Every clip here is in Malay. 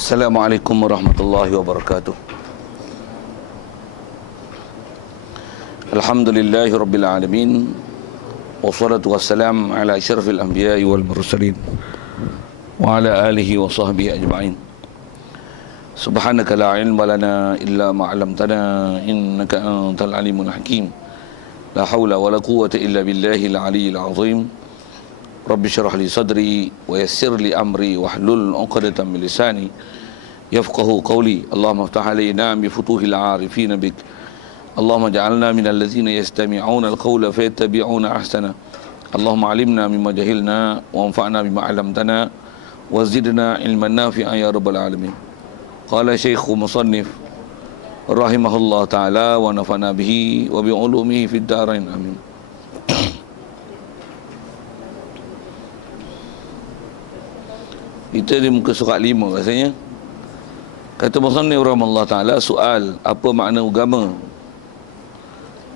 Assalamualaikum warahmatullahi wabarakatuh. Alhamdulillahi rabbil alamin. Wassalatu wassalam ala asyrafil anbiya'i wal mursalin wa ala alihi wa sahbihi ajma'in. Subhanaka la ilma lana illa ma 'allamtana innaka antal alimul hakim. La haula wa la quwwata illa billahil aliyyil azim. Rabbi syrah li sadri wa yassir li amri wahlul 'uqdatam min lisani yafqahu qawli. Allahumma iftah alaina bi futuhil 'arifin bik. Allahumma ja'alna minal ladzina yastami'una al-qawla fayattabi'una ahsana. Allahumma 'allimna mimma jahilna wa anfa'na bima 'allamtana wa zidna ilman nafi'an ya rabbal alamin. Qala Syekh Musannif rahimahullah ta'ala wa nafa'na bihi wa bi ulumihi fid dharain amin. Kita di muka surat 5 rasanya. Kata Musannif rahimahullah ta'ala, soal apa makna agama?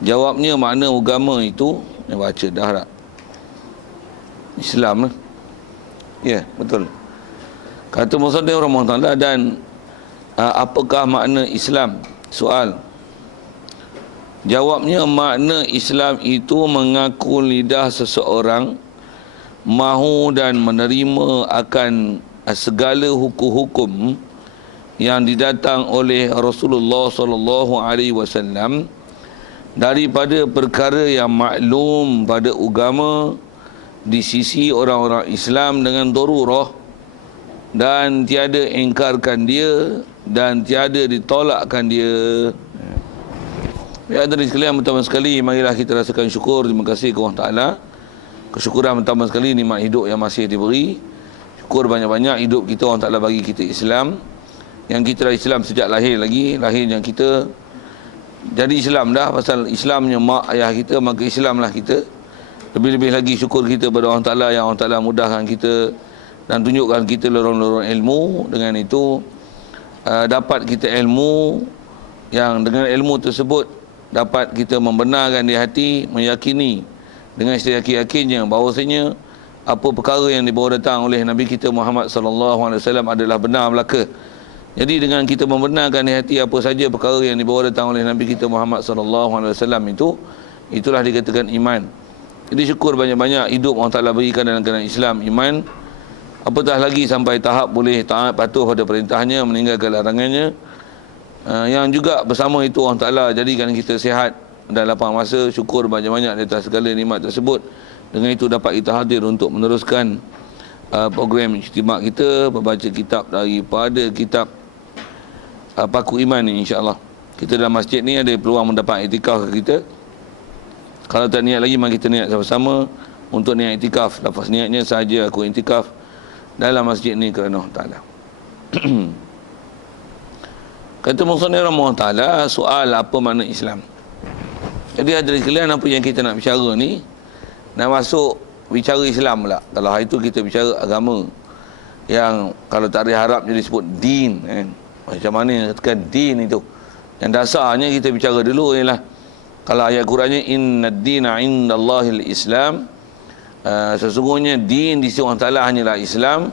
Jawabnya, makna agama itu, yang baca dah tak? Islam lah. Ya, betul. Kata Musannif rahimahullah ta'ala, dan apakah makna Islam? Soal. Jawabnya, makna Islam itu mengaku lidah seseorang mahu dan menerima akan segala hukum-hukum yang didatang oleh Rasulullah sallallahu alaihi wasallam daripada perkara yang maklum pada agama di sisi orang-orang Islam dengan darurah, dan tiada ingkarkan dia dan tiada ditolakkan dia. Ya, hadirin sekalian, pertama sekali marilah kita rasakan syukur, terima kasih kepada Allah Taala. Kesyukuran pertama sekali nikmat hidup yang masih diberi. Syukur banyak-banyak hidup kita, Allah Ta'ala bagi kita Islam. Yang kita dah Islam sejak lahir lagi. Lahirnya kita jadi Islam dah. Pasal Islamnya mak ayah kita, maka Islamlah kita. Lebih-lebih lagi syukur kita pada Allah Ta'ala yang Allah Ta'ala mudahkan kita dan tunjukkan kita lorong-lorong ilmu. Dengan itu dapat kita ilmu yang dengan ilmu tersebut dapat kita membenarkan di hati, meyakini dengan seyakin-yakinnya bahawasanya apa perkara yang dibawa datang oleh Nabi kita Muhammad sallallahu alaihi wasallam adalah benar belaka. Jadi dengan kita membenarkan di hati apa saja perkara yang dibawa datang oleh Nabi kita Muhammad sallallahu alaihi wasallam itu, itulah dikatakan iman. Jadi syukur banyak-banyak hidup Allah Taala berikan dalam keadaan Islam, iman. Apatah lagi sampai tahap boleh taat patuh pada perintahnya, meninggalkan larangannya. Yang juga bersama itu Allah Taala jadikan kita sihat dan lapang masa. Syukur banyak-banyak di atas segala nikmat tersebut. Dengan itu dapat kita hadir untuk meneruskan program ijtimak kita, membaca kitab daripada kitab Paku Iman ni, insya-Allah. Kita dalam masjid ni ada peluang mendapat iktikaf ke kita. Kalau tak niat lagi, mari kita niat sama-sama untuk niat iktikaf. Lafaz niatnya sahaja aku iktikaf dalam masjid ni kerana Allah Taala. Kata Musannif rahimahullah taala, soal apa makna Islam. Jadi hadirin sekalian, apa yang kita nak bicara ni nak masuk bicara Islam pula. Kalau hari tu kita bicara agama yang kalau tarikh Arab jadi disebut din, kan? Macam mana yang katakan din itu? Yang dasarnya kita bicara dulu ialah kalau ayat Qurannya innad dina indallahil Islam, sesungguhnya din di sisi Allah Taala hanyalah Islam.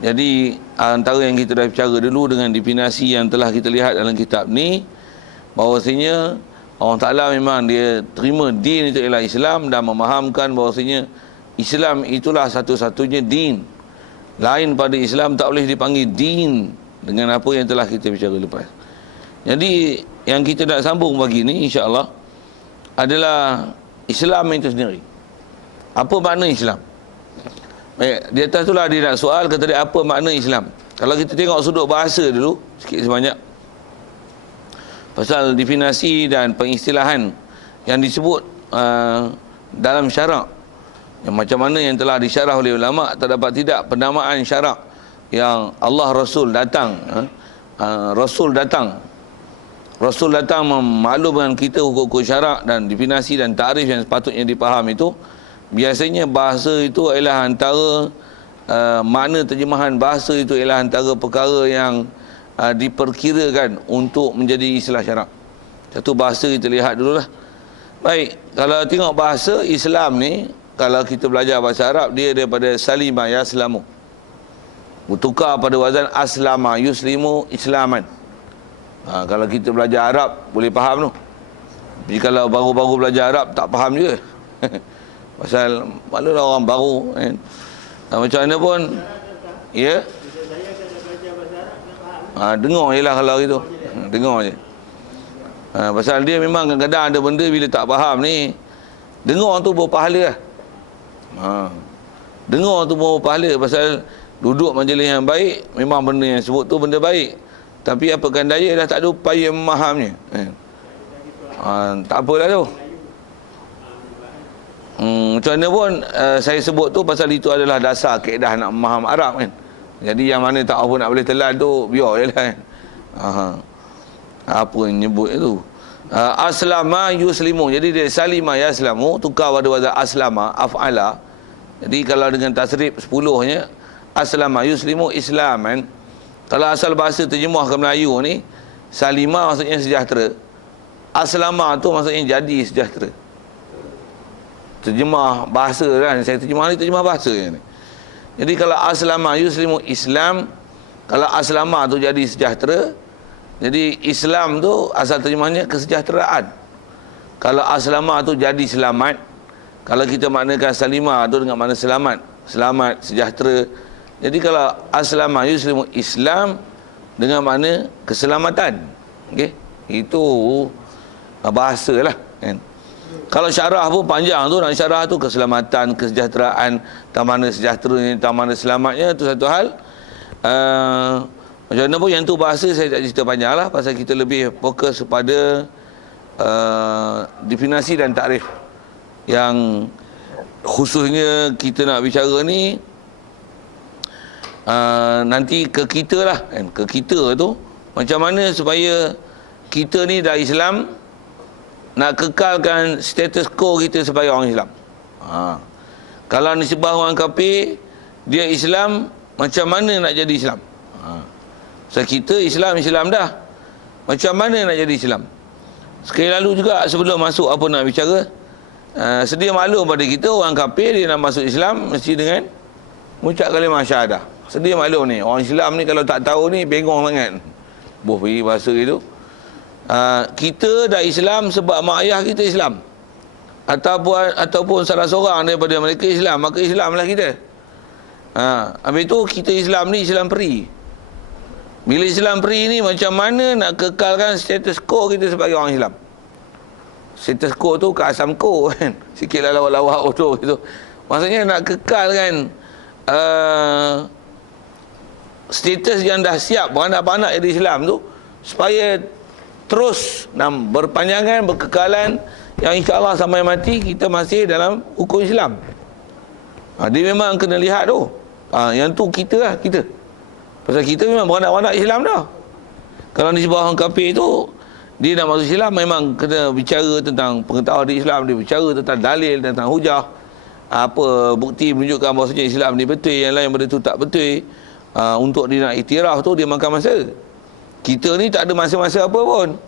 Jadi antara yang kita dah bicara dulu dengan definisi yang telah kita lihat dalam kitab ni, bahawasanya Allah Ta'ala memang dia terima din itu ialah Islam dan memahamkan bahawasanya Islam itulah satu-satunya din. Lain pada Islam tak boleh dipanggil din dengan apa yang telah kita bicara lepas. Jadi yang kita nak sambung pagi ni insya-Allah adalah Islam itu sendiri. Apa makna Islam? Baik, di atas itulah dia nak soal, kata dia apa makna Islam. Kalau kita tengok sudut bahasa dulu sikit sebanyak, pasal definisi dan pengistilahan yang disebut dalam syarak, yang macam mana yang telah disyarah oleh ulama, terdapat tidak penamaan syarak yang Allah Rasul datang, Rasul datang memaklumkan kita hukum-hukum syarak dan definisi dan takrif yang sepatutnya dipaham itu. Biasanya bahasa itu ialah antara makna terjemahan bahasa itu ialah antara perkara yang diperkirakan untuk menjadi istilah syarak. Satu bahasa kita lihat dululah. Baik, kalau tengok bahasa Islam ni, kalau kita belajar bahasa Arab, dia daripada salima yaslamu. Bertukar pada wazan aslama yuslimu islaman. Kalau kita belajar Arab boleh faham tu. Tapi kalau baru-baru belajar Arab tak faham juga. Pasal maklumlah orang baru kan. Macam mana pun ya. Dengar je lah kalau gitu. Dengar je. Pasal dia memang kadang-kadang ada benda bila tak faham ni, dengar tu berpahala lah. Dengar tu berpahala. Pasal duduk majlis yang baik, memang benda yang sebut tu benda baik. Tapi apakan daya dah tak ada upaya memahamnya. Tak apalah tu. Macam mana pun saya sebut tu pasal itu adalah dasar kaedah nak memaham Arab kan. Jadi yang mana tak apa nak boleh telan tu biar je lah kan. Apa yang nyebut itu aslama yuslimu. Jadi dia salima yaslamu, tukar pada wazan aslama af'ala. Jadi kalau dengan tasrif 10-nya aslama yuslimu islaman. Kalau asal bahasa terjemah ke Melayu ni, salima maksudnya sejahtera, aslama tu maksudnya jadi sejahtera. Terjemah bahasa kan, saya terjemah ni terjemah bahasa ni. Jadi kalau aslama yuslimu Islam, kalau aslama tu jadi sejahtera, jadi Islam tu asal terjemahnya kesejahteraan. Kalau aslama tu jadi selamat, kalau kita maknakan salima tu dengan makna selamat, selamat, sejahtera. Jadi kalau aslama yuslimu Islam dengan makna keselamatan. Okey, itu bahasa lah kan. Kalau syarah pun panjang tu, nak syarah tu keselamatan, kesejahteraan, tak mana sejahteranya, tak mana selamatnya, tu satu hal. Macam mana pun yang tu bahasa saya tak cerita panjang lah, pasal kita lebih fokus pada definisi dan takrif. Yang khususnya kita nak bicara ni nanti ke kita lah kan. Ke kita tu macam mana supaya kita ni dah Islam, nak kekalkan status quo kita sebagai orang Islam. Kalau nisbah orang kafir, dia Islam, macam mana nak jadi Islam? So kita Islam dah, macam mana nak jadi Islam? Sekali lalu juga sebelum masuk apa nak bicara, sedia maklum pada kita orang kafir dia nak masuk Islam mesti dengan mengucap kalimah syahadah. Sedia maklum ni, orang Islam ni kalau tak tahu ni bengong sangat. Pergi bahasa itu. Kita dah Islam sebab mak ayah kita Islam, ataupun salah seorang daripada mereka Islam, maka Islamlah kita. Habis tu kita Islam ni Islam peri. Bila Islam peri ni macam mana nak kekalkan status quo kita sebagai orang Islam? Status quo tu ke asam ko kan, sikitlah lawak-lawak tu gitu. Maksudnya nak kekalkan status yang dah siap beranak-anak jadi Islam tu, supaya terus dan berpanjangan, berkekalan, yang insya-Allah sampai mati kita masih dalam hukum Islam. Dia memang kena lihat tu. Yang tu kita lah, kita. Pasal kita memang beranak-anak Islam dah. Kalau di sebuah orang kafir tu, dia nak masuk Islam, memang kena bicara tentang pengetahuan di Islam, dia bicara tentang dalil, tentang hujah, apa bukti menunjukkan bahawasanya Islam ni betul, yang lain benda tu tak betul. Untuk dia nak iktiraf tu dia makan masa. Kita ni tak ada masa-masa apa pun,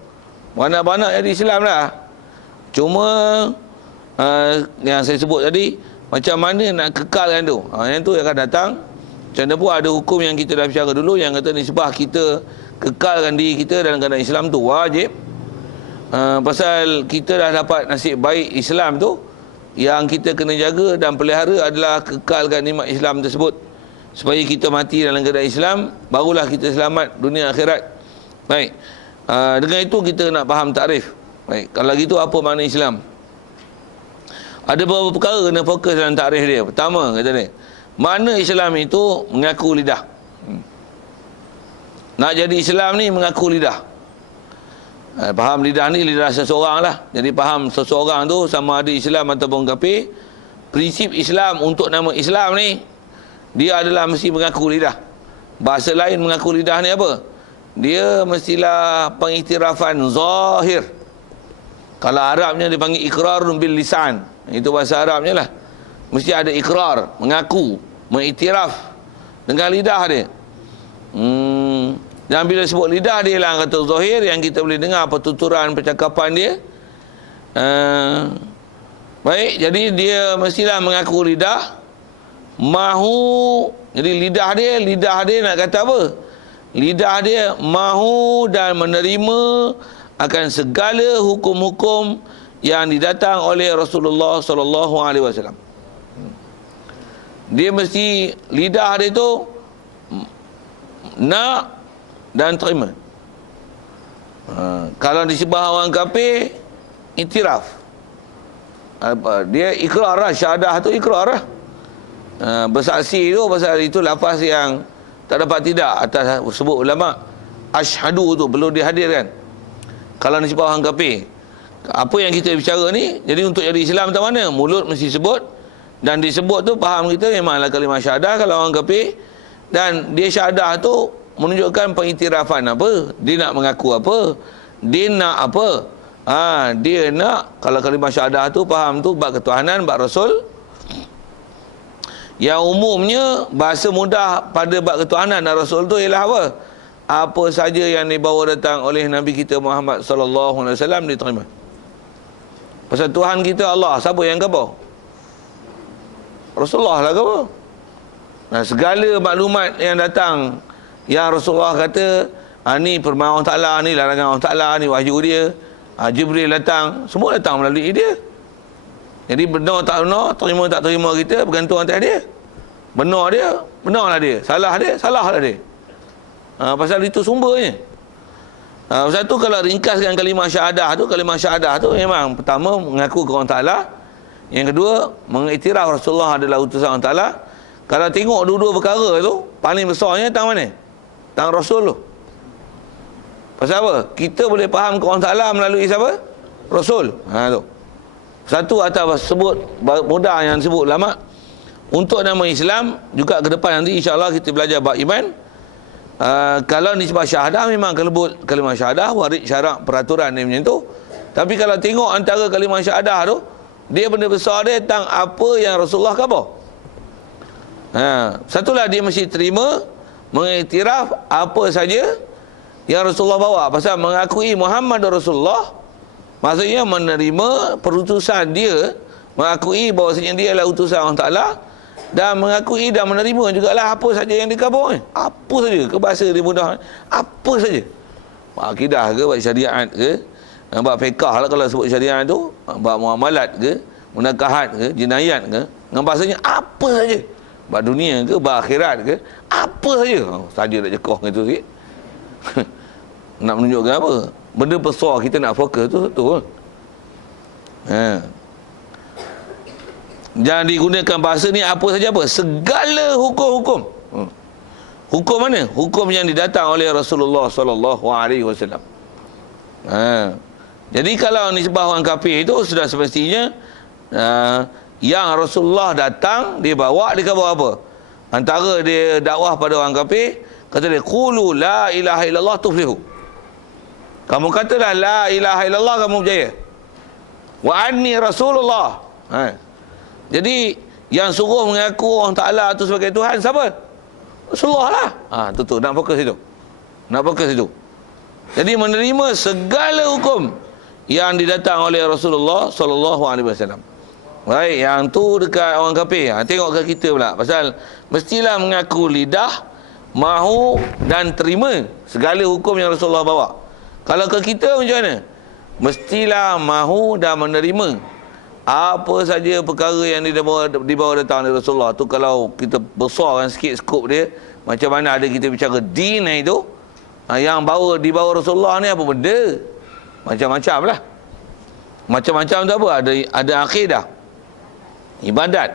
beranak-anak jadi Islam lah. Cuma yang saya sebut tadi, macam mana nak kekalkan tu, yang tu akan datang. Macam mana pun ada hukum yang kita dah bicara dulu, yang kata nisbah kita kekalkan diri kita dalam keadaan Islam tu wajib. Pasal kita dah dapat nasib baik Islam tu, yang kita kena jaga dan pelihara adalah kekalkan nikmat Islam tersebut, supaya kita mati dalam keadaan Islam, barulah kita selamat dunia akhirat. Baik, dengan itu kita nak faham takrif. Baik, kalau gitu apa makna Islam? Ada beberapa perkara kena fokus dalam takrif dia. Pertama, kata dia, makna Islam itu mengaku lidah. Nak jadi Islam ni mengaku lidah. Faham lidah ni lidah seseorang lah. Jadi faham seseorang tu sama ada Islam ataupun kafir. Prinsip Islam untuk nama Islam ni, dia adalah mesti mengaku lidah. Bahasa lain mengaku lidah ni apa? Dia mestilah pengiktirafan zahir. Kalau Arabnya dipanggil iqrarun bil lisan, itu bahasa Arabnya lah. Mesti ada ikrar, mengaku, mengiktiraf dengan lidah dia. Dan bila sebut lidah dia lah kata zahir, yang kita boleh dengar pertuturan percakapan dia. Baik, jadi dia mestilah mengaku lidah. mahu, jadi lidah dia nak kata apa? Lidah dia mahu dan menerima akan segala hukum-hukum yang didatang oleh Rasulullah sallallahu alaihi wasallam. Dia mesti, lidah dia tu nak dan terima. Kalau disebut orang kafir, iktiraf. Dia ikrar lah, syahadah tu ikrar lah. Bersaksi tu, pasal itu lafaz yang tak dapat tidak atas sebut ulama. Asyhadu tu perlu dihadirkan. Kalau disebut orang kafir, apa yang kita bicara ni, jadi untuk jadi Islam tak mana? Mulut mesti sebut, dan disebut tu faham kita memanglah kalimah syahadah kalau orang kafir. Dan dia syahadah tu menunjukkan pengiktirafan apa, dia nak mengaku apa, dia nak apa. Dia nak, kalau kalimah syahadah tu faham tu bab ketuhanan, bab Rasul. Yang umumnya bahasa mudah pada bab ketuhanan dan Rasul tu ialah apa? Apa saja yang dibawa datang oleh Nabi kita Muhammad sallallahu alaihi wasallam diterima. Pasal Tuhan kita Allah, siapa yang khabar? Rasulullah lah khabar. Nah, segala maklumat yang datang yang Rasulullah kata, ni firman Allah Ta'ala, ni larangan Allah Ta'ala, ni wahyu dia, Jibril datang, semua datang melalui dia. Jadi benar tak benar, terima tak terima kita bergantung atas dia. Benar dia, benarlah dia. Salah dia, salahlah dia. Pasal itu sumbernya. Pasal tu kalau ringkaskan kalimah syahadah tu memang pertama mengaku kepada Allah Ta'ala. Yang kedua, mengiktiraf Rasulullah adalah utusan Allah Ta'ala. Kalau tengok dua-dua perkara tu, paling besarnya tang mana? Tang Rasul tu. Pasal apa? Kita boleh faham kepada Allah Ta'ala melalui siapa? Rasul. Tu. Satu atas sebut mudah yang sebut ulama. Untuk nama Islam juga ke depan nanti insya-Allah kita belajar bab iman. Kalau nisbah syahadah memang kalimah syahadah warid syarak peraturan dia macam tu. Tapi kalau tengok antara kalimah syahadah tu, dia benda besar dia tentang apa yang Rasulullah khabar. Satulah dia mesti terima, mengiktiraf apa saja yang Rasulullah bawa. Pasal mengakui Muhammad Rasulullah, maksudnya menerima perutusan dia, mengakui bahawasanya dia adalah utusan Allah Ta'ala, dan mengakui dan menerima jugalah apa saja yang dikhabar. Apa saja, ke bahasa dia mudah, apa saja. Akidah ke, bab syariat ke, bab fiqah lah kalau sebut syariat tu, bab muamalat ke, munakahat ke, jinayat ke, dengan bahasanya apa saja. Bab dunia ke, bab akhirat ke, apa saja. Saja nak cekoh dengan tu sikit. Nak menunjukkan apa? Benda besar kita nak fokus tu betul. Jangan digunakan bahasa ni apa saja apa? Segala hukum-hukum. Hukum mana? Hukum yang didatang oleh Rasulullah sallallahu alaihi wasallam. Jadi kalau nisbah orang kafir itu sudah semestinya yang Rasulullah datang, dia bawa, dia bawa apa? Antara dia dakwah pada orang kafir, kata dia qulu la ilaha illallah tuflihu. Kamu katalah la ilaha illallah, kamu berjaya. Wa anni Rasulullah. Jadi yang suruh mengaku Allah Ta'ala itu sebagai Tuhan siapa? Rasulullah lah. Tu nak fokus itu. Nak fokus itu. Jadi menerima segala hukum yang didatang oleh Rasulullah sallallahu alaihi wasallam. Baik, yang tu dekat orang kafir. Tengok ke kita pula. Pasal mestilah mengaku lidah, mahu dan terima segala hukum yang Rasulullah bawa. Kalau ke kita macam mana? Mestilah mahu dan menerima apa saja perkara yang dibawa datang dari Rasulullah. Tu kalau kita besarkan sikit skop dia, macam mana ada kita bicara din itu, yang dibawa Rasulullah ni apa benda? Macam-macam lah. Macam-macam tu apa? Ada akidah, ibadat,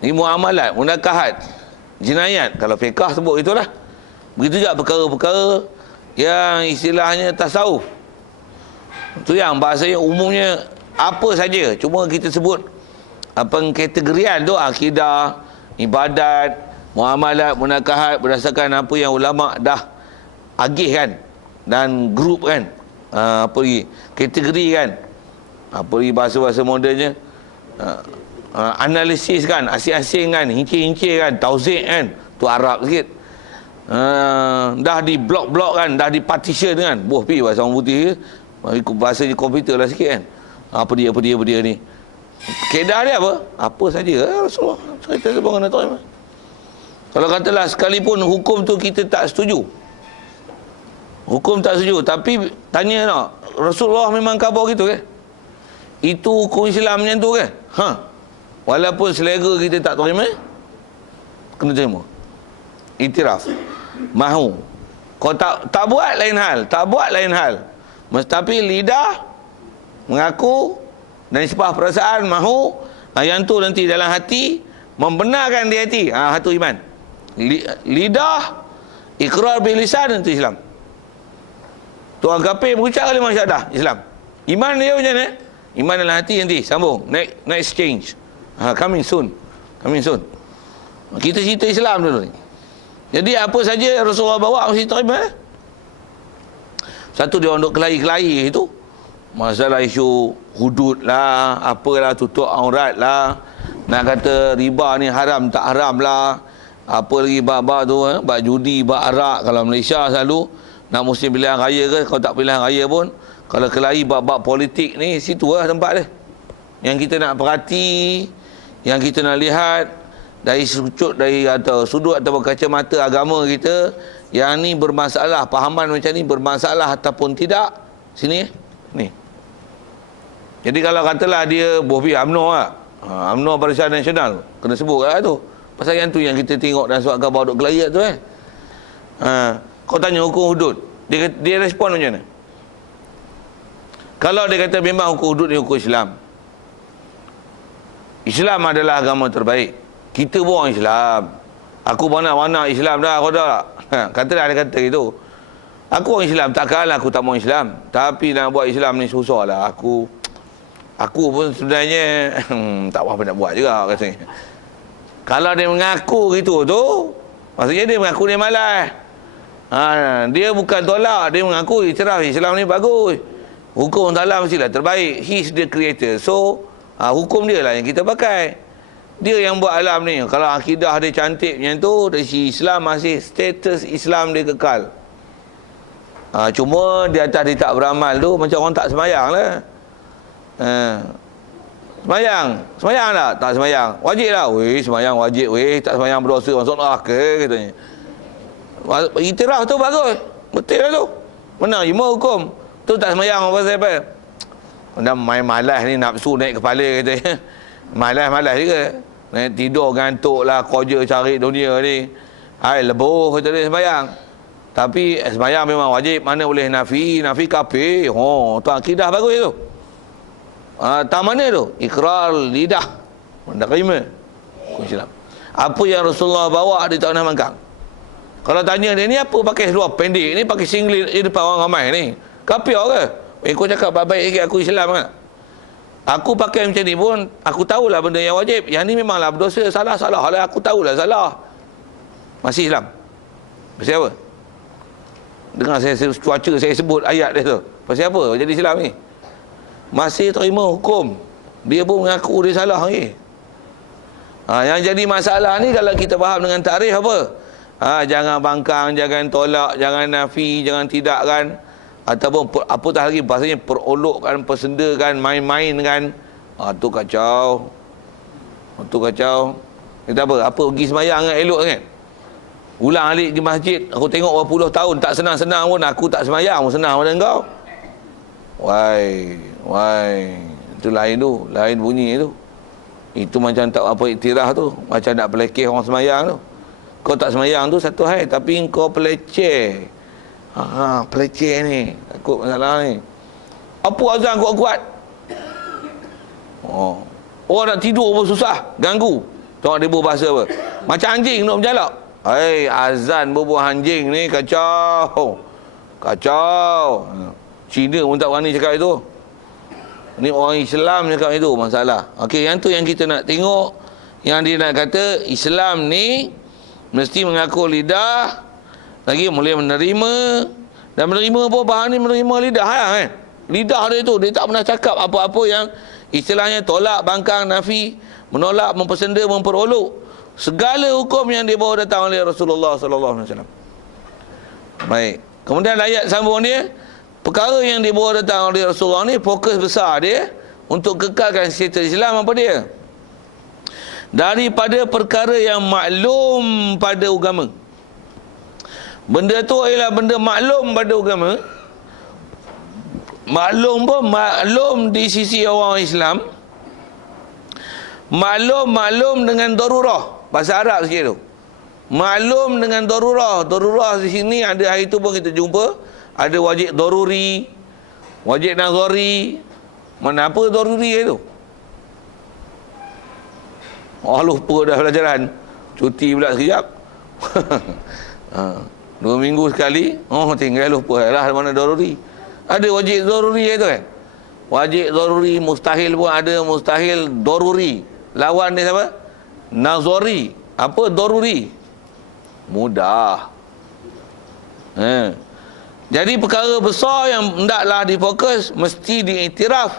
muamalat, munakahat, jinayat. Kalau fiqah sebut itulah. Begitu juga perkara-perkara yang istilahnya tasawuf. Tu yang bahasanya umumnya apa saja, cuma kita sebut pengkategorian tu akidah, ibadat, muamalat, munakahat berdasarkan apa yang ulama dah agih kan, dan grup kan, apa lagi kategori kan, apa lagi bahasa-bahasa modennya, analisis kan, asing-asing kan, hincir-hincir kan, tauzik kan, tu Arab sikit. Dah di blok-blok kan, dah di partition kan, bahasa orang putih, ikut bahasa komputer lah sikit kan. Apa dia ni. Kaedah dia apa? Apa saja Rasulullah cerita mengenai terima. Kalau katalah sekalipun hukum tu kita tak setuju, hukum tak setuju, tapi tanya nak, Rasulullah memang khabar gitu ke? Itu hukum Islam macam tu ke? Walaupun selera kita tak terima, kena terima. Iktiraf. Mahu. Kau tak buat lain hal, tak buat lain hal. Tapi lidah mengaku dan sepah perasaan mahu, yang tu nanti dalam hati membenarkan di hati, satu iman. Lidah ikrar bil lisan itu Islam. Tuan kafir mengucap kalimah syahadah, Islam. Iman dia macam mana? Iman dalam hati nanti sambung, next change. Coming soon. Kita cerita Islam dulu ni. Jadi apa saja Rasulullah bawa mesti terima. Satu dia untuk kelahi-kelahi itu, masalah isu hudud lah, apalah, tutup aurat lah, nak kata riba ni haram tak haram lah, apa lagi bab-bab tu, bab judi, bab arak. Kalau Malaysia selalu nak musim pilihan raya ke, kalau tak pilihan raya pun, kalau kelahi bab-bab politik ni, situ lah tempat dia. Yang kita nak perhati, yang kita nak lihat dari sudut atau kacamata agama kita, yang ni bermasalah, pahaman macam ni bermasalah ataupun tidak. Sini ni. Jadi kalau katalah dia bohbi UMNO lah, UMNO Barisan Nasional, kena sebut lah tu. Pasal yang tu yang kita tengok dalam surat khabar duk kelahi tu kau tanya hukum hudud, dia respon macam mana? Kalau dia kata memang hukum hudud ni hukum Islam, Islam adalah agama terbaik, kita pun orang Islam, aku mana-mana Islam dah, kau dah katalah dia kata gitu, aku orang Islam, takkanlah aku tak mau Islam, tapi nak buat Islam ni susah lah, aku pun sebenarnya tak apa nak buat juga katanya. Kalau dia mengaku gitu tu, maksudnya dia mengaku dia malas. Dia bukan tolak, dia mengaku iktiraf Islam ni bagus, hukum Ta'ala mestilah terbaik, he's the creator. So hukum dia lah yang kita pakai, dia yang buat alam ni. Kalau akidah dia cantik macam tu, dari si Islam masih status Islam dia kekal. Cuma di atas dia tak beramal tu macam orang tak semayang lah. Semayang tak? Tak semayang. Wajib lah. Weh, semayang wajib. Weh, tak semayang berdosa, masuk neraka katanya. Iktiraf tu bagus, betul lah tu, mana cuma hukum tu tak semayang apa apa. Dah main malas ni, nafsu naik kepala katanya. Malas juga, naik tidur ngantuk lah, kerja cari dunia ni, lebuh kata dia semayang. Tapi semayang memang wajib, mana boleh nafi kafir. Tu akidah bagus tu. Tak mana tu? Ikrar lidah, menerima Islam. Apa yang Rasulullah bawa dia tak pernah mangkang. Kalau tanya dia ni apa pakai seluar pendek ni, pakai singlet di depan orang ramai ni, kafir ke? Kau cakap baik sikit aku Islam kan? Aku pakai macam ni pun aku tahulah benda yang wajib. Yang ni memanglah berdosa, salah lah, aku tahulah salah. Masih Islam. Pasal apa? Dengar cuaca saya sebut ayat dia tu. Pasal apa jadi Islam ni? Masih terima hukum, dia pun mengaku dia salah ni. Yang jadi masalah ni kalau kita faham dengan tarikh apa? Jangan bangkang, jangan tolak, jangan nafi, jangan tidakkan, ataupun apatah lagi bahasanya perolokkan, persendakan, main-mainkan. Tu kacau. Kita apa pergi semayang kan elok kan? Ulang alik di masjid, aku tengok berapa puluh tahun tak senang-senang pun, aku tak semayang pun senang pada engkau. Why itu lain tu, lain bunyi tu. Itu macam tak apa iktiraf tu, macam nak peleceh orang semayang tu. Kau tak semayang tu satu hal, tapi kau peleceh. Peleceh ni, takut masalah ni. Apa azan kuat-kuat? Orang nak tidur pun susah, ganggu. Tengok dia berbahasa apa? Macam anjing nak berjalak. Azan berbuah anjing ni kacau. Cina pun tak berani cakap itu. Ni orang Islam cakap itu, masalah. Okey, yang tu yang kita nak tengok. Yang dia nak kata Islam ni mesti mengaku lidah, lagi boleh menerima. Dan menerima apa bahan ni? Menerima lidah kan? Lidah dia tu, dia tak pernah cakap apa-apa yang istilahnya tolak, bangkang, nafi, menolak, mempersenda, memperolok. Segala hukum yang dibawa datang oleh Rasulullah sallallahu alaihi wasallam. Baik. Kemudian ayat sambung dia, perkara yang dibawa datang oleh Rasulullah ni fokus besar dia untuk kekalkan status Islam apa dia? Daripada perkara yang maklum pada agama. Benda tu ialah benda maklum pada agama. Maklum pun maklum di sisi orang Islam. Maklum dengan darurah. Bahasa Arab sikit tu. Maklum dengan darurah. Darurah di sini ada, hari tu pun kita jumpa. Ada wajib daruri, wajib nazari. Mana apa daruri itu? Oh, lupa dah pelajaran. Cuti pula sekejap. 2 minggu sekali. Oh, tinggal lupa lah mana daruri. Ada wajib daruri itu kan. Wajib daruri, mustahil pun ada, mustahil daruri. Lawan dia siapa? Nazari. Apa daruri? Mudah. Jadi perkara besar yang hendaklah difokus, mesti diiktiraf,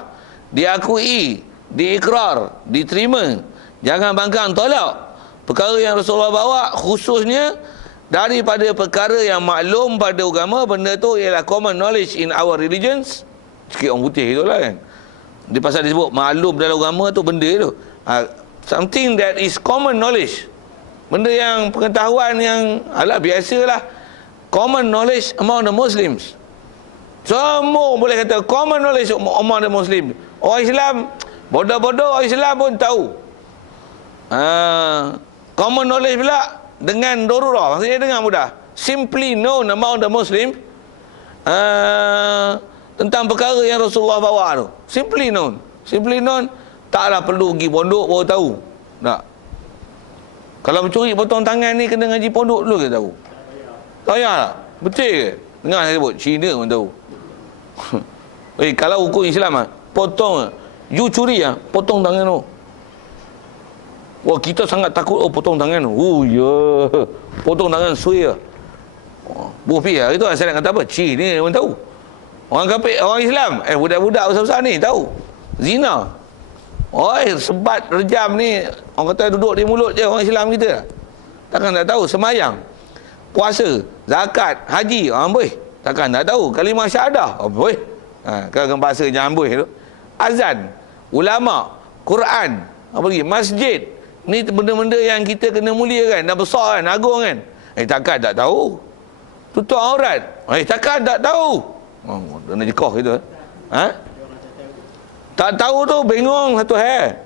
diakui, diikrar, diterima. Jangan bangkang tolak. Perkara yang Rasulullah bawa khususnya daripada perkara yang maklum pada agama, benda tu ialah common knowledge in our religions. Sikit orang putih itulah kan. Di pasal disebut maklum dalam agama tu benda tu. Something that is common knowledge. Benda yang pengetahuan yang biasalah. Common knowledge among the Muslims. Semua boleh kata common knowledge among the Muslims. Orang Islam, bodoh-bodoh orang Islam pun tahu. Common knowledge pula dengan darurah, maksudnya dengan mudah. Simply known among the Muslim tentang perkara yang Rasulullah bawa tu. Simply known. Simply known, taklah perlu pergi pondok baru tahu. Tak. Kalau mencuri potong tangan ni kena ngaji pondok dulu ke tahu? Tak payah tak? Betul ke? Dengar saya sebut, Cina pun tahu. Kalau hukum Islam potong, you curi potong tangan tu. Wah, kita sangat takut potong tangan. Ya. Potong tangan sui lah. Bufi lah. Itu saya nak kata apa? Ni orang tahu. Orang kafir, orang Islam. Budak-budak besar-besar ni tahu. Zina. Sebat rejam ni. Orang kata duduk di mulut je orang Islam kita. Takkan tak tahu. Semayang, puasa, zakat, haji. Amboi. Takkan tak tahu. Kalimah syahadah. Amboi. Kalau bahasa jangan amboi tu. Azan. Ulama. Quran. Apa lagi? Masjid. Ni benda-benda yang kita kena muliakan, dah besar kan, agung kan. Takkan tak tahu. Tutup aurat. Takkan tak tahu. Nak jekoh gitu. Tak tahu tu bengong satu hal.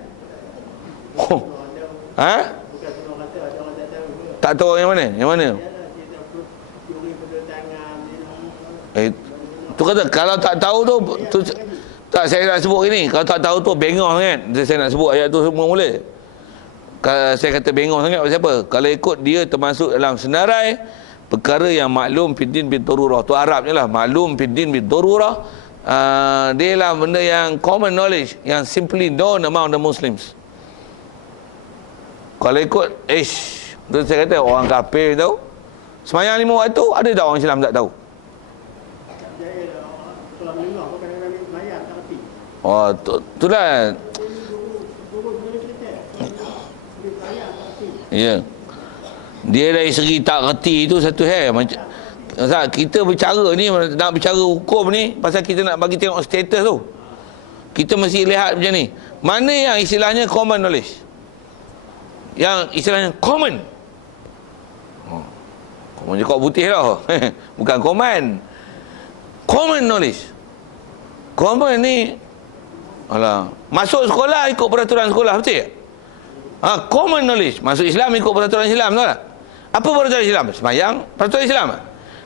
Tak tahu yang mana? Yang mana? Tu kata kalau tak tahu tu tak, saya nak sebut ini. Kalau tak tahu tu bengong kan. Saya nak sebut ayat tu semua mula. Kalau saya kata bengong sangat pasal apa? Kalau ikut dia termasuk dalam senarai perkara yang maklum fiddin bid darurah. Tu Arabnya lah, maklum fiddin bid darurah. Dia lah benda yang common knowledge, yang simply known among the Muslims. Kalau ikut tu saya kata orang kafir tahu. Semayang 5 waktu ada tak orang Islam tak tahu? Tu lah. Ya. Dia dari segi tak reti itu satu hal. Macam kita bercara ni, nak bercara hukum ni, pasal kita nak bagi tengok status tu. Kita mesti lihat macam ni. Mana yang istilahnya common knowledge? Yang istilahnya common. Common je kok putih lah. Bukan common. Common knowledge. Common ni masuk sekolah ikut peraturan sekolah, betul tak? Common knowledge. Masuk Islam ikut peraturan Islam, tahu tak? Apa peraturan Islam? Semayang, peraturan Islam.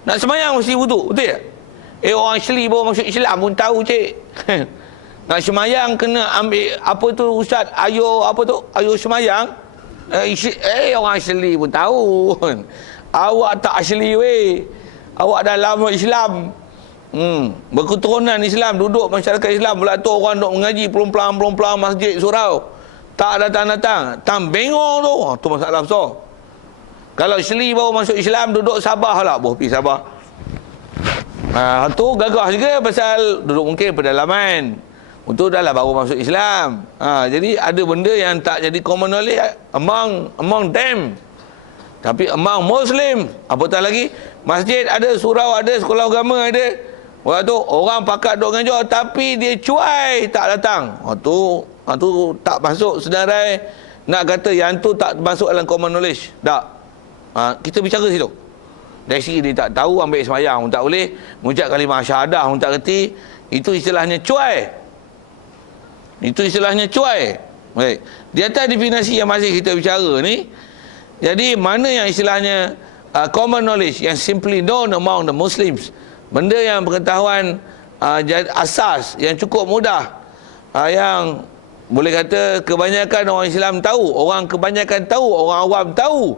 Nak semayang mesti wuduk, betul tak? Orang asli baru masuk Islam pun tahu, cik. Nak semayang kena ambil apa tu ustaz, ayo semayang. Orang asli pun tahu. Awak tak asli weh. Awak dah lama Islam. Berketurunan Islam, duduk masyarakat Islam, pula tu orang duk mengaji peluang-peluang masjid surau. Tak datang-datang, bengong tu. Tu masalah besar. Kalau asli baru masuk Islam, duduk Sabah lah. Pergi Sabah. Tu gagah juga pasal duduk mungkin pedalaman. Itu dah lah baru masuk Islam. Jadi ada benda yang tak jadi common knowledge among them. Tapi among Muslim, apatah lagi, masjid ada, surau ada, sekolah agama ada. Orang tu orang pakat duk ngajar tapi dia cuai tak datang. Tu tak masuk senarai nak kata yang tu tak masuk dalam common knowledge. Tak. Kita bicara situ. Dari segi dia tak tahu ambil sembahyang pun tak boleh, mengucap kalimah syahadah pun tak kerti, itu istilahnya cuai. Itu istilahnya cuai. Baik. Di atas definisi yang masih kita bicara ni, jadi mana yang istilahnya common knowledge yang simply known among the Muslims, benda yang pengetahuan asas yang cukup mudah, yang boleh kata kebanyakan orang Islam tahu, orang kebanyakan tahu, orang awam tahu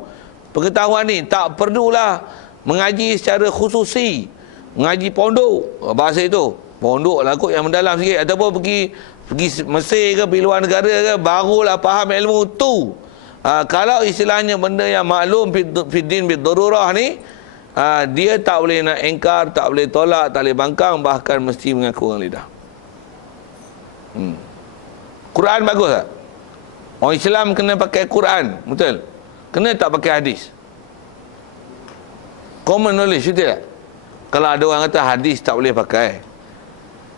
pengetahuan ni, tak perlulah mengaji secara khususi, mengaji pondok, bahasa itu pondok lah kot yang mendalam sikit, ataupun pergi Mesir ke, pergi luar negara ke, barulah faham ilmu tu. Kalau istilahnya benda yang maklum fiddin bid-darurah ni, dia tak boleh nak engkar, tak boleh tolak, tak boleh bangkang, bahkan mesti mengaku dengan lidah. Quran bagus tak? Orang Islam kena pakai Quran, betul? Kena tak pakai hadis? Common knowledge, betul tak? Kalau ada orang kata hadis tak boleh pakai,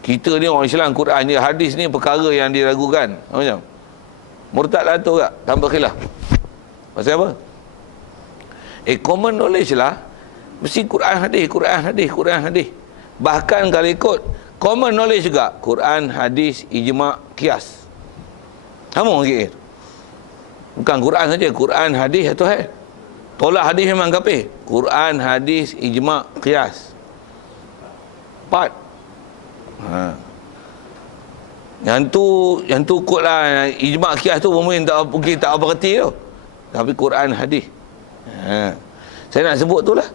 kita ni orang Islam, Quran je, hadis ni perkara yang diragukan, macam murtad lah tu tak? Tanpa khilaf. Pasal apa? Common knowledge lah, mesti Quran hadis, Quran hadis, Quran hadis. Bahkan kalau ikut common knowledge juga, Quran, hadis, ijma', qiyas. Sama sikit. Bukan Quran saja, Quran, hadis atau tolak hadis memang kafir. Quran, hadis, ijma', qiyas. 4. Yang tu kot lah, ijma' qiyas tu mungkin tak apa reti tu. Tapi Quran, hadis. Saya nak sebut tu lah,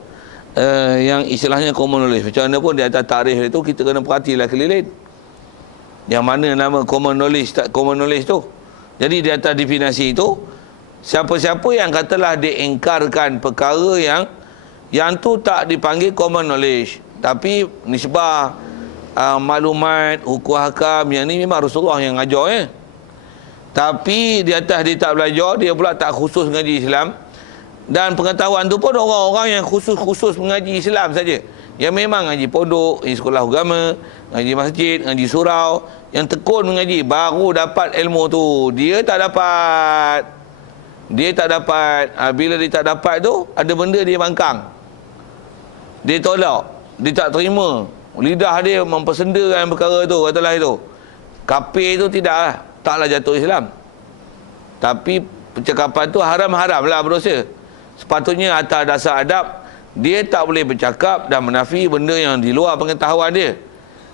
yang istilahnya common knowledge. Macam mana pun di atas tarikh itu kita kena perhatilah kelilin yang mana nama common knowledge, tak common knowledge tu. Jadi di atas definisi itu, siapa-siapa yang katalah diingkarkan perkara yang tu tak dipanggil common knowledge, tapi nisbah maklumat, hukum hakam, yang ni memang Rasulullah yang ajar tapi di atas dia tak belajar, dia pula tak khusus mengaji Islam. Dan pengetahuan tu pun orang-orang yang khusus mengaji Islam saja, yang memang ngaji pondok, ngaji sekolah agama, ngaji masjid, ngaji surau, yang tekun mengaji, baru dapat ilmu tu. Dia tak dapat. Bila dia tak dapat tu, ada benda dia bangkang, dia tolak, dia tak terima, lidah dia mempersendakan perkara tu, katalah itu kafir tu, taklah jatuh Islam. Tapi percakapan tu haram-haram lah, berdosa. Sepatutnya atas dasar adab, dia tak boleh bercakap dan menafi benda yang di luar pengetahuan dia.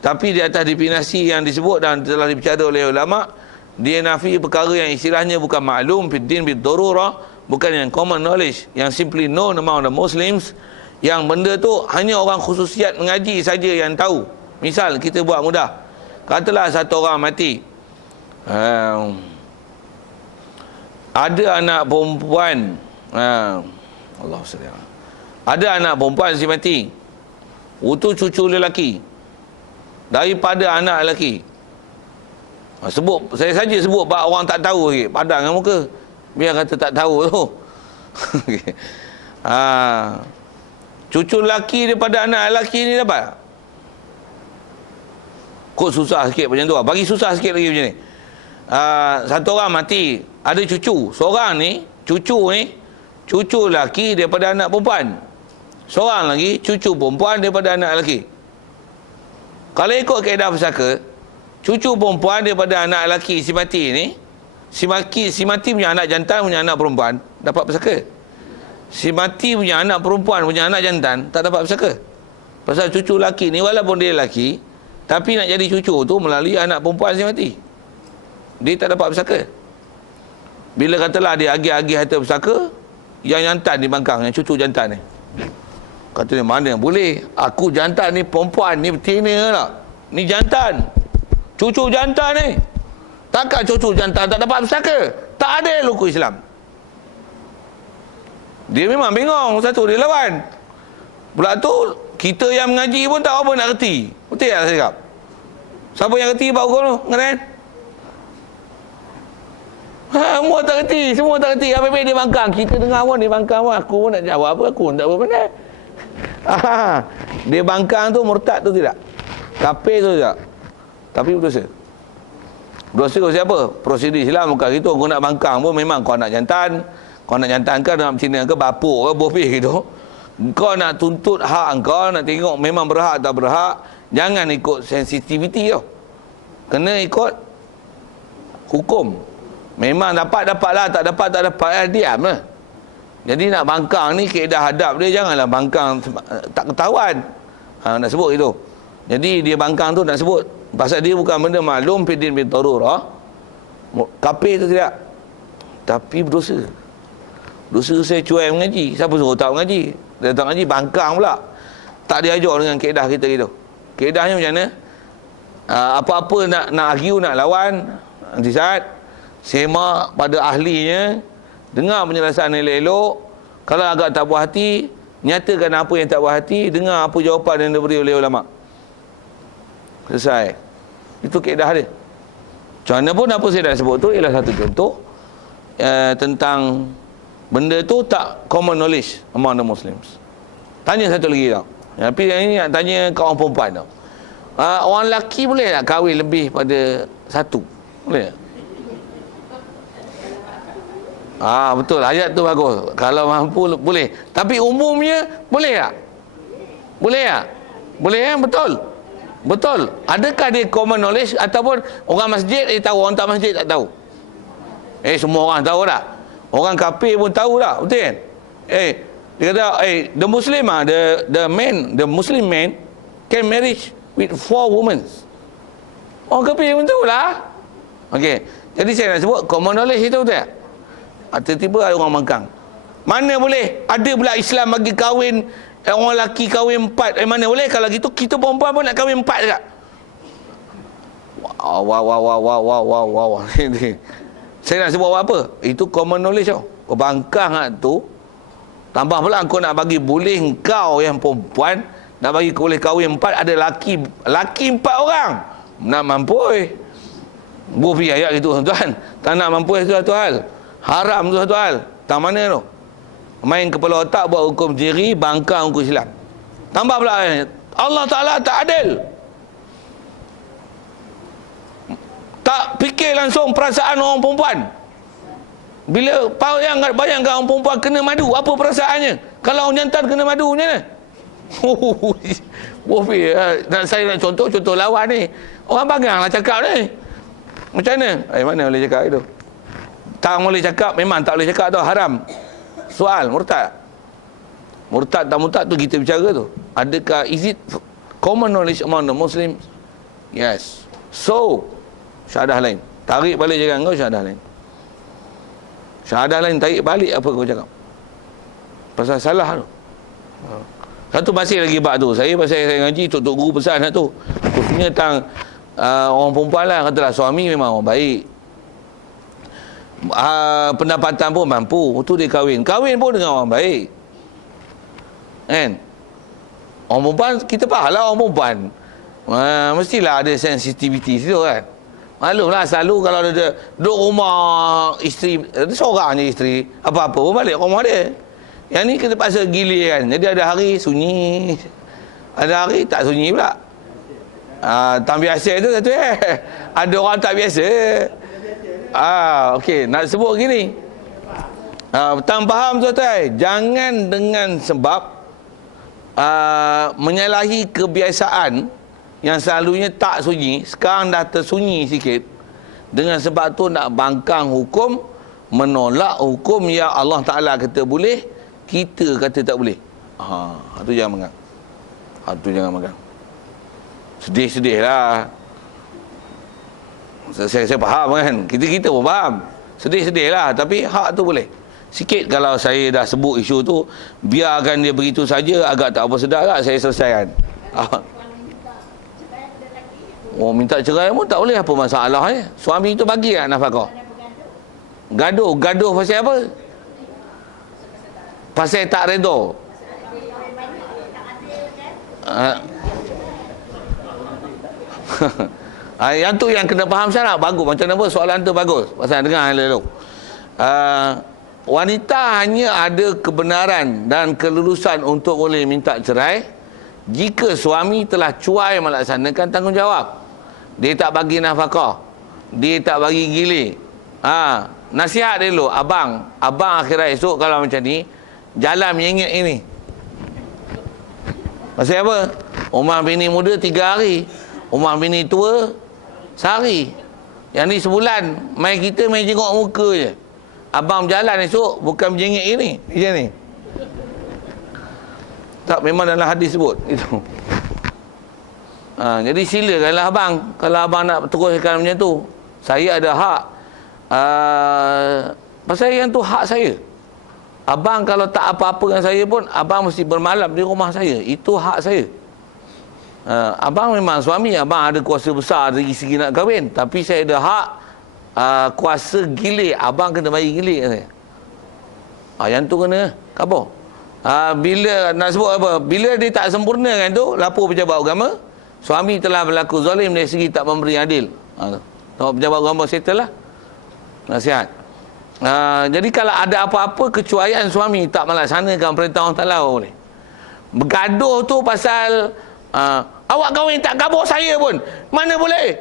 Tapi di atas definisi yang disebut dan telah dibicara oleh ulama', dia nafi perkara yang istilahnya bukan maklum fiddin bid-darurah, bukan yang common knowledge, yang simply known among the Muslims, yang benda tu hanya orang khususiat mengaji saja yang tahu. Misal kita buat mudah, katalah satu orang mati, ada anak perempuan, Allah SWT, ada anak perempuan si mati, itu cucu lelaki daripada anak lelaki. Saya saja sebut pak orang tak tahu lagi, padang dengan muka, biar kata tak tahu tu. Cucu lelaki daripada anak lelaki ni dapat. Kok susah sikit macam tu, bagi susah sikit lagi macam ni. Satu orang mati, ada cucu. Seorang ni, cucu lelaki daripada anak perempuan. Seorang lagi, cucu perempuan daripada anak lelaki. Kalau ikut kaedah pusaka, cucu perempuan daripada anak lelaki si mati ni, si mati punya anak jantan, punya anak perempuan, dapat pusaka. Si mati punya anak perempuan, punya anak jantan, tak dapat pusaka. Pasal cucu lelaki ni, walaupun dia lelaki, tapi nak jadi cucu tu melalui anak perempuan si mati, dia tak dapat pusaka. Bila katalah dia agih-agih harta pusaka, yang jantan di bangkang, yang cucu jantan ni, kata dia, mana boleh, aku jantan ni, perempuan ni betina tak, ni jantan, cucu jantan ni, takkan cucu jantan tak dapat pusaka? Tak ada hukum Islam. Dia memang bingung, satu dia lawan. Pula tu kita yang mengaji pun tak apa nak reti. Betul tak saya cakap? Siapa yang reti buat hukum tu? Ngerti? Semua tak reti, semua tak reti. Apa dia bangkang, kita dengar pun dia bangkang pun, aku pun nak jawab apa, aku pun tak apa pandai. Dia bangkang tu murtad tu tidak? Kafir tu tak. Tapi berdosa. Berdosa kau siapa? Prosedur Islam bukan gitu. Kau nak bangkang pun memang kau nak jantan. Kau nak jantan ke, nak betina ke, bapuk ke, bopih gitu. Kau nak tuntut hak kau, nak tengok memang berhak atau berhak. Jangan ikut sensitiviti tau. Kena ikut hukum. Memang dapatlah, tak dapat, diam lah. Jadi nak bangkang ni, kaedah hadap dia, janganlah bangkang tak ketahuan. Nak sebut itu. Jadi dia bangkang tu nak sebut. Pasal dia bukan benda maklum, fidin bin tarurah. Kafir tu tidak. Tapi berdosa. Dosa saya cuai mengaji. Siapa suruh tak mengaji? Dia tak mengaji, bangkang pula. Tak diajar dengan kaedah kita gitu. Kaedahnya macam mana? Apa-apa nak argue, nak lawan, nanti saat semak pada ahlinya, dengar penjelasan elok-elok. Kalau agak tak puas hati, nyatakan apa yang tak puas hati, dengar apa jawapan yang diberi oleh ulama. Selesai. Itu kaedah dia. Macam mana pun apa saya dah sebut tu ialah satu contoh tentang benda tu tak common knowledge among the Muslims. Tanya satu lagi tau. Tapi yang ini nak tanya kat orang perempuan tau. Orang lelaki boleh tak kahwin lebih pada satu? Boleh tak? Betul, ayat tu bagus. Kalau mampu boleh. Tapi umumnya boleh tak? Boleh tak? Boleh kan? Betul. Betul. Adakah dia common knowledge ataupun orang masjid dia tahu, orang tak masjid tak tahu? Semua orang tahu tak? Orang kafir pun tahu tak? Betul kan? Dia kata, the Muslim the Muslim man can marry with 4 women. Orang kafir pun tahu lah. Okey. Jadi saya nak sebut common knowledge itu betul tak? Tiba-tiba ada orang bangkang. Mana boleh? Ada pula Islam bagi kahwin, orang lelaki kahwin 4. Mana boleh? Kalau gitu kita perempuan pun nak kahwin 4 juga. Wow. Saya nak sebut apa? Itu common knowledge tau. Kau bangkang tu. Tambah pula kau nak bagi boleh kau yang perempuan nak bagi kau boleh kahwin 4, ada laki 4 orang. Nak mampu Bufi ayat itu tuan. Tak nak mampu itu satu hal. Haram tu satu hal. Tak mana tu? Main kepala otak buat hukum diri, bangkang hukum Islam. Tambah pula Allah Ta'ala tak adil. Tak fikir langsung perasaan orang perempuan. Bila bayangkan orang perempuan kena madu, apa perasaannya? Kalau orang jantan kena madu macam mana? Bufi, saya nak contoh lawan ni. Orang banggang lah cakap ni. Macam mana? Mana boleh cakap itu? Tak boleh cakap, memang tak boleh cakap tu, haram. Soal, murtad. Murtad tak murtad tu kita bicara tu. Adakah, is it common knowledge among the Muslims? Yes. So, syahadah lain. Tarik balik jangan kau syahadah lain. Syahadah lain tarik balik apa kau cakap. Pasal salah tu. Satu masih lagi bab tu. Saya ngaji, tok guru pesan nak tu. Khususnya tentang orang perempuan lah, katalah suami memang orang baik. Pendapatan pun mampu, tu dia kahwin pun dengan orang baik kan. Orang perempuan kita faham lah, orang perempuan mestilah ada sensitivity situ kan. Maklum lah selalu kalau dia duduk rumah isteri, seorang je isteri, apa-apa pun balik rumah dia. Yang ni kita paksa gilir kan. Jadi ada hari sunyi, ada hari tak sunyi pula. Tak biasa tu satu ada orang tak biasa. Okey, nak sebut gini. Tang faham tuan-tuan, jangan dengan sebab menyalahi kebiasaan yang selalunya tak sunyi, sekarang dah tersunyi sikit. Dengan sebab tu nak bangkang hukum, menolak hukum yang Allah Ta'ala kata boleh, kita kata tak boleh. Itu jangan mengang. Itu jangan mengang. Sedih-sedih lah. Saya faham kan. Kita pun faham. Sedih-sedih lah. Tapi hak tu boleh. Sikit kalau saya dah sebut isu tu, biarkan dia begitu saja, agak tak apa sedar lah, saya selesaikan. Minta cerai pun tak boleh, apa masalahnya? Suami tu bagi lah nafkah. Gaduh pasal apa? Pasal tak redha. Yang tu yang kena faham syarat. Bagus. Macam mana soalan tu bagus. Pasal dengar elok. Wanita hanya ada kebenaran dan kelulusan untuk boleh minta cerai Jika suami telah cuai melaksanakan tanggungjawab, dia tak bagi nafkah, dia tak bagi gilir, nasihat dia dulu, abang akhirat esok kalau macam ni, jalan menyengit ini. Pasal apa? Umar bini muda 3 hari, umar bini tua sehari. Yang ni sebulan. Main kita main jenguk muka je. Abang berjalan esok bukan berjengik ini. Macam ni. Tak, memang dalam hadis sebut itu. Jadi silakanlah abang. Kalau abang nak teruskan macam tu, saya ada hak. Pasal yang tu hak saya. Abang kalau tak apa-apa dengan saya pun, abang mesti bermalam di rumah saya. Itu hak saya. Abang memang suami, abang ada kuasa besar dari segi nak kahwin. Tapi saya ada hak kuasa gilir. Abang kena bagi gilir saya. Yang tu kena kabur. Bila nak sebut apa? Bila dia tak sempurna kan tu, lapor pejabat agama, suami telah berlaku zalim dari segi tak memberi adil. Pejabat agama settle lah. Nasihat. Jadi kalau ada apa-apa kecuaian suami tak melaksanakan perintah Allah Ta'ala boleh. Bergaduh tu pasal awak kahwin tak kabur saya pun, mana boleh.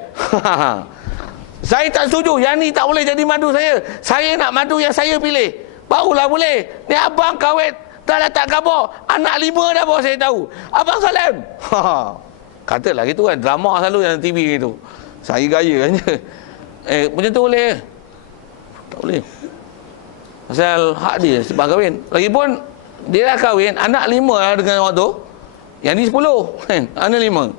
Saya tak setuju, yang ni tak boleh jadi madu saya. Saya nak madu yang saya pilih, barulah boleh. Ni abang kahwin dah tak kabur, anak 5 dah baru saya tahu. Abang salam. Katalah gitu kan, drama selalu yang TV gitu. Saya gaya kan je. Macam tu boleh? Tak boleh. Pasal hak dia sebab kahwin. Lagipun dia dah kahwin, anak 5 lah dengan awak tu. Yang ni 10 kan, anak 5.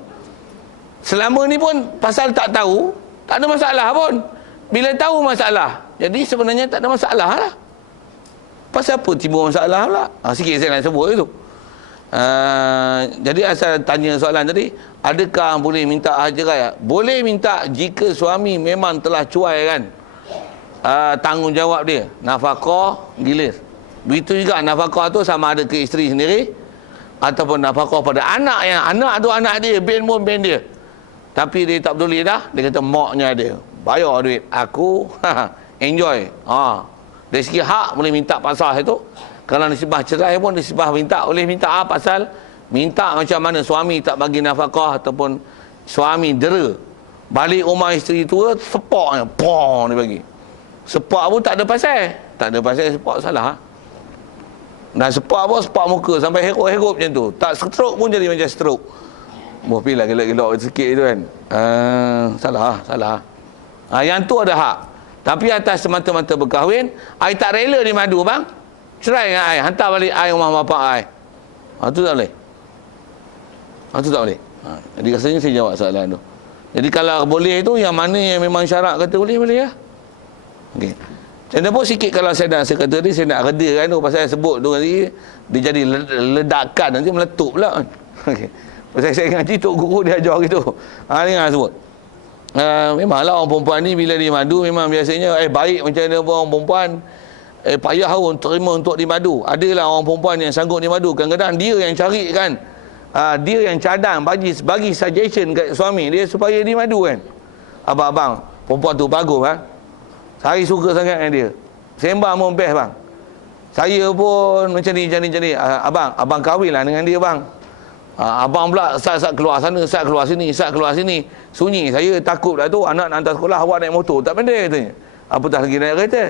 Selama ni pun pasal tak tahu, tak ada masalah pun. Bila tahu masalah, jadi sebenarnya tak ada masalah lah. Pasal apa timbul masalah pula? Sikit saya nak sebut itu. Jadi asal tanya soalan tadi, adakah boleh minta hajarat? Boleh minta jika suami memang telah cuai kan tanggungjawab dia, nafkah gilir. Begitu juga nafkah tu sama ada ke isteri sendiri ataupun nafkah pada anak, yang anak tu anak dia, ben pun ben dia. Tapi dia tak peduli dah, dia kata maknya dia bayar duit aku, enjoy. Dari segi hak boleh minta pasal itu. Kalau nisbah cerai pun nisbah minta, boleh minta pasal minta macam mana suami tak bagi nafkah ataupun suami dera. Balik rumah isteri tua, sepaknya pong dia bagi. Sepak pun tak ada pasal. Tak ada pasal sepak salah. Dan sepak pun sepak muka sampai heruk-heruk macam tu. Tak stroke pun jadi macam stroke. Mesti lah gelak-gelak sikit tu kan. Salah. Yang tu ada hak. Tapi atas semata-mata berkahwin, I tak rela di madu bang, cerai dengan I, hantar balik I rumah bapak I. Tu tak boleh. Tu tak boleh. Jadi rasanya saya jawab soalan tu. Jadi kalau boleh tu, yang mana yang memang syarat kata boleh ya. Okey. Saya pun sikit kalau saya kata ni, saya nak redakan tu pasal saya sebut tu tadi, dia jadi ledakan, nanti meletup pula. Okey. Pasal saya ngaji tok guru dia ajar gitu. Ni nak sebut. Memanglah orang perempuan ni bila di madu memang biasanya baik macam mana pun orang perempuan payah pun terima untuk di madu. Adalah orang perempuan yang sanggup di madu, kadang-kadang dia yang cari kan, dia yang cadang bagi suggestion kat suami dia supaya di madu kan. Abang perempuan tu bagus kan, saya suka sangat dengan dia, sembang pun best bang, saya pun macam ni. Abang kahwinlah dengan dia bang. Abang pula sat keluar sana, sat keluar sini, sunyi. Saya takut dah tu, anak nak hantar sekolah, awak naik motor tak pandai katanya, apatah lagi naik kereta.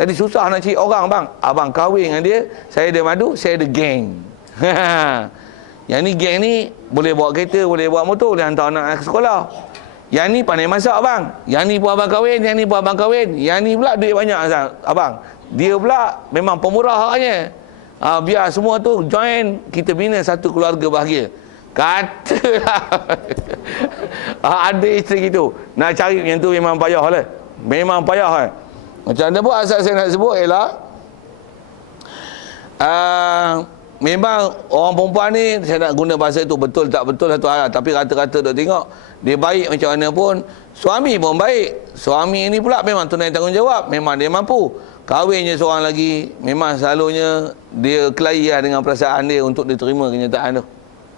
Jadi susah nak cari orang bang. Abang kahwin dengan dia, saya ada madu, saya ada geng. Yang ni geng ni boleh bawa kereta, boleh bawa motor, boleh hantar anak ke sekolah. Yang ni pandai masak bang. Yang ni pun abang kahwin, yang ni pun abang kahwin. Yang ni pula duit banyak abang. Dia pula memang pemurah haknya. Biar semua tu join, kita bina satu keluarga bahagia. Katalah ada isteri gitu, nak cari yang tu memang payah lah. Memang payah lah. Macam mana pun asal saya nak sebut ialah memang orang perempuan ni, saya nak guna bahasa tu betul tak betul satu hal, tapi rata-rata dah tengok dia baik macam mana pun, suami pun baik. Suami ni pula memang tunai tanggungjawab, memang dia mampu. Kahwin je seorang lagi, memang selalunya dia kelahi lah dengan perasaan dia untuk diterima kenyataan tu.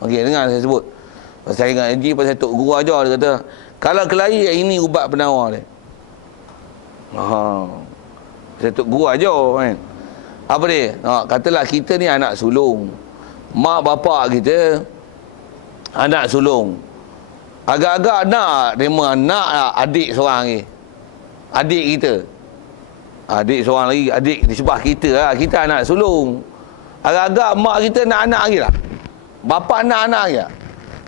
Okey, dengar saya sebut. Pasal saya ingat haji, pasal Tok Guru ajar, dia kata kalau kelahi, ini ubat penawar dia. Pasal Tok Guru ajar kan. Apa dia? Katalah kita ni anak sulung, mak bapak kita Anak sulung. Agak-agak nak adik seorang lagi. Adik kita. Adik seorang lagi, adik di sebelah kita lah. Kita anak sulung. Agak-agak mak kita nak anak lagi lah. Bapa nak anak lagi lah.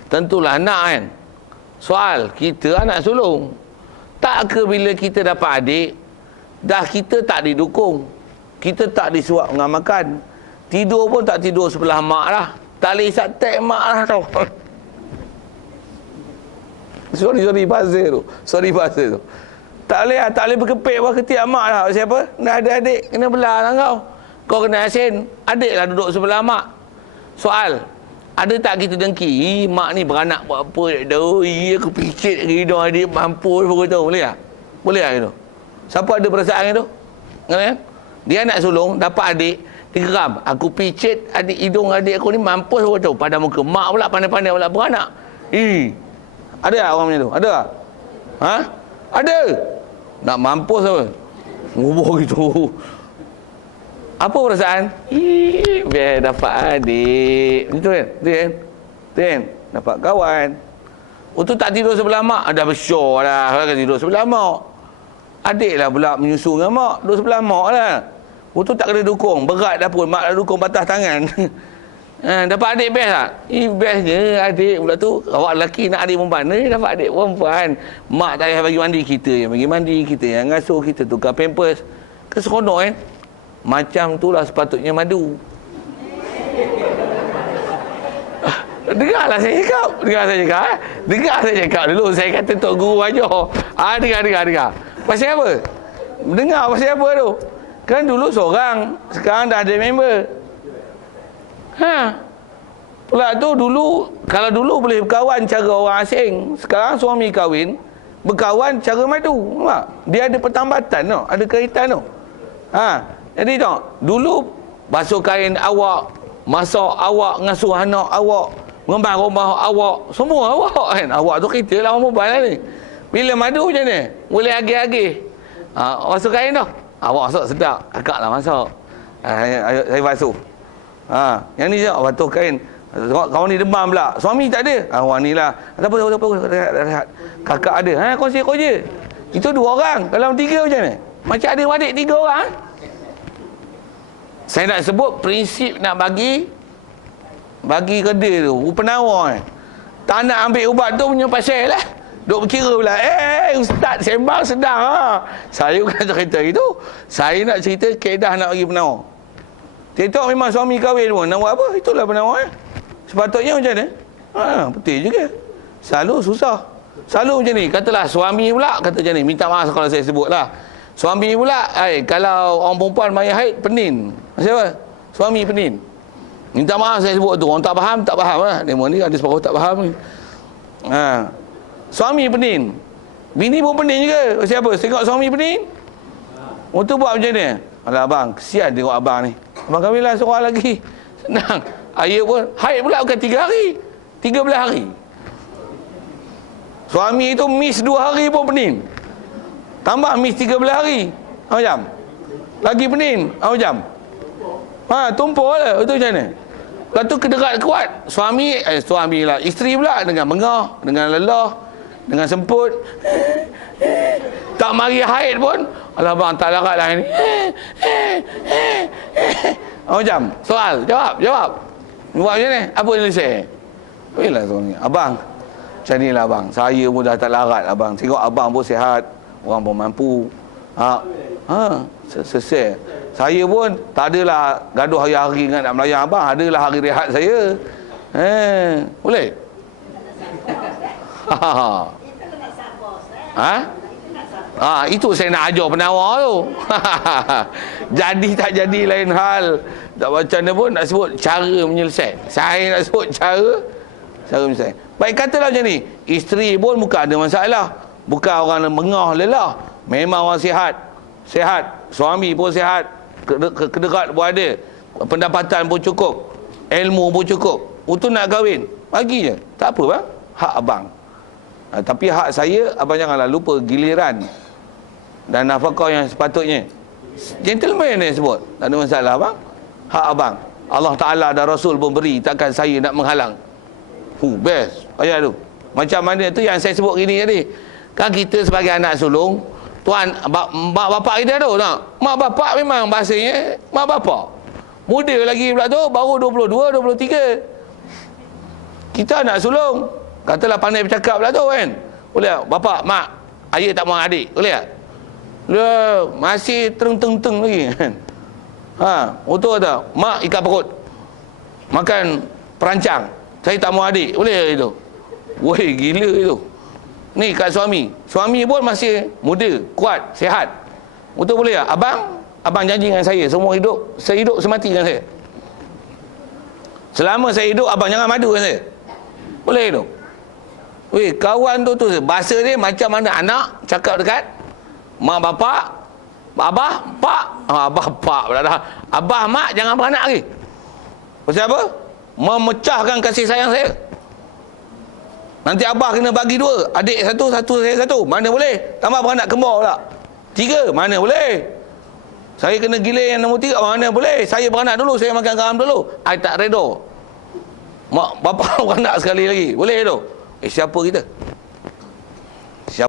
Tentulah nak kan. Soal, kita anak sulung. Tak ke bila kita dapat adik, dah kita tak didukung. Kita tak disuap dengan makan. Tidur pun tak tidur sebelah mak lah. Tak boleh isap tek mak lah tau. Sorry bahasa tu. Tak boleh berkepik bawah ketiak mak lah. Siapa? Dah ada adik, kena belah lah kau. Kau kena asin. Adik lah duduk sebelah mak. Soal, ada tak kita dengki? Mak ni beranak buat apa? Aku picit hidung adik mampus pun kata. Boleh tak? Boleh tak itu? Siapa ada perasaan itu? Kan? Dia anak sulung, dapat adik, dia geram. Aku picit hidung adik aku ni mampus pun kata. Pada muka. Mak pula pandai-pandai pula beranak. Ada tak orang macam tu? Ada tak? Ha? Ada. Nak mampus apa? Ngubur gitu. Apa perasaan? Biar dapat adik. Itu kan? Itu kan? Dapat kawan. Untuk tak tidur sebelah mak, ada bersyur lah. Kan tidur sebelah mak. Adik lah pula menyusul dengan mak. Duduk sebelah mak lah. Untuk tak kena dukung. Berat dah pun. Mak dah dukung batas tangan. Dapat adik best tak? Bestnya adik pula tu. Awak lelaki nak adik perempuan. Dapat adik perempuan. Mak tak payah bagi mandi, kita yang bagi mandi, kita yang ngasuh, kita tukar pampers. Keseronok kan? Macam tu lah sepatutnya madu. Dengarlah saya cakap. Dengar saya cakap dulu. Saya kata Tok Guru ajar. Dengar. Pasal apa? Dengar pasal apa tu? Kan dulu seorang, sekarang dah ada member. Pula tu dulu, kalau dulu boleh berkawan cara orang asing, sekarang suami kahwin berkawan cara madu. Nampak? Dia ada pertambatan tau, ada kaitan tau. Jadi tau, dulu basuh kain awak, masak awak, ngasuh anak awak, ngembang rumah awak, semua awak kan. Awak tu kita lah orang perempuan lah ni. Bila madu macam ni, boleh agih-agih. Basuh kain tau, awak masak sedap, akak lah masak. Saya basuh. Yang ni je, basuh kain. Kawan ni demam pula, suami tak ada. Orang ni lah, tak apa, rehat. Kakak ada, kau je. Itu dua orang, kalau tiga macam ni. Macam adik-adik tiga orang. Saya nak sebut prinsip nak bagi kedai tu, penawar. Tak nak ambil ubat tu punya pasal lah. Duk berkira pula, ustaz sembang sedang. Saya bukan cerita itu. Saya nak cerita kaedah nak bagi penawar. TikTok memang suami kahwin pun, nak buat apa? Itulah penawar. Sepatutnya macam ni. Betul juga. Selalu susah. Selalu macam ni. Katalah suami pula kata macam ni. Minta maaf kalau saya sebut lah. Suami pula, kalau orang perempuan maya haid, penin. Maksud apa? Suami penin. Minta maaf saya sebut tu. Orang tak faham lah. Demo ni ada separuh tak faham ni. Suami penin. Bini pun penin juga. Siapa? Tengok suami penin. Untuk buat macam ni. Alah abang, kesian tengok abang ni. Abang kahwinlah seorang lagi. Senang. Ayah pun, haid pula bukan 3 hari. 13 hari. Suami itu miss 2 hari pun penin. Tambah miss 13 hari. Macam? Lagi penin. Macam? Tumpul lah. Itu macam mana? Lepas tu kederat kuat. Suami lah. Isteri pula dengan mengah, dengan lelah, dengan semput. Tak mari haid pun. Alah bang, tak larat lah ni. Macam? Soal. Jawab. Buat macam ni. Apa yang selesai? Yelah suami. Abang. Macam ni lah abang. Saya pun dah tak larat abang. Tengok abang pun sihat. Orang pun mampu. Selesai. Saya pun tak adalah gaduh hari-hari dengan nak melayan abang. Adalah hari rehat saya. Boleh? Itu saya nak ajar penawar tu. Jadi tak jadi lain hal. Tak macam mana pun nak sebut cara menyelesaikan. Saya nak sebut cara menyelesaikan. Baik katalah macam ni. Isteri pun bukan ada masalah. Bukan orang mengah lelah. Memang orang sihat. Suami pun sihat. Kederat pun ada. Pendapatan pun cukup. Ilmu pun cukup. Untuk nak kahwin, bagi je. Tak apa bang. Hak abang. Tapi hak saya, abang janganlah lupa giliran dan nafkah yang sepatutnya. Gentleman ni sebut. Tak ada masalah bang. Hak abang. Allah Ta'ala dan Rasul pun beri. Takkan saya nak menghalang. Best. Ayah tu. Macam mana tu yang saya sebut gini tadi. Kan kita sebagai anak sulung, tuan, mak bapak kita tu nak. Mak bapak memang bahasanya mak bapak. Muda lagi pula tu, baru 22, 23. Kita anak sulung. Katalah pandai bercakap pula tu kan. Boleh tak? Bapak, mak, ayah tak mahu adik. Boleh tak? Masih teng-teng-teng lagi kan. Betul tak? Mak ikat perut. Makan perancang. Saya tak mahu adik. Boleh tak itu? Woi, gila itu. Ni kat suami. Suami pun masih muda, kuat, sihat. Betul boleh tak? Abang janji dengan saya, semua hidup, sehidup semati dengan saya. Selama saya hidup, abang jangan madu dengan saya. Boleh tu? Weh, kawan tu bahasa dia macam mana anak cakap dekat mak bapak, abah, pak. Abah, pak pula dah. Abah, mak jangan beranak lagi. Pasal apa? Memecahkan kasih sayang saya. Nanti abah kena bagi dua. Adik satu, saya satu. Mana boleh? Tambah beranak kembar pula. 3, mana boleh? Saya kena gila yang nombor 3. Mana boleh? Saya beranak dulu, saya makan garam dulu. I tak redha. Mak bapak beranak sekali lagi. Boleh tu? Siapa kita?